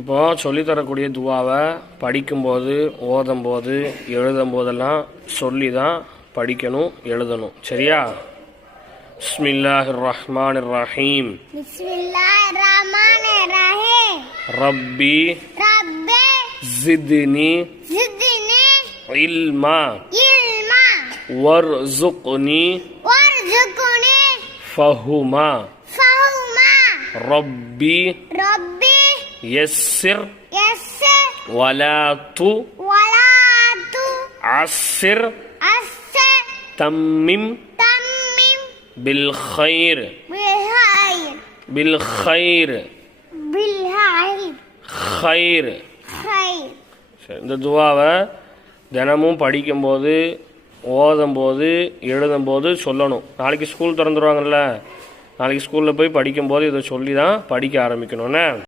இப்போ சொல்லித்தரக்கூடிய துவாவை படிக்கும்போது, ஓதும்போது, எழுதும்போதெல்லாம் சொல்லி தான் படிக்கணும், எழுதணும். சரியா? பிஸ்மில்லாஹிர் ரஹ்மானிர் ரஹீம். பிஸ்மில்லாஹிர் ரஹ்மானிர் ரஹீம். ரப்பி ஜித்னி இல்மா வர்சுக்னி ஃபஹுமா. ரப்பி يسر ولا تعسر تمم بالخير خير. இந்த துவாவை தினமும் படிக்கும்போது, ஓதும்போது, எழுதும்போது சொல்லணும். நாளைக்கு ஸ்கூல் திறந்துருவாங்கல்ல, நாளைக்கு ஸ்கூலில் போய் படிக்கும்போது இதை சொல்லி தான் படிக்க ஆரம்பிக்கணும்னே.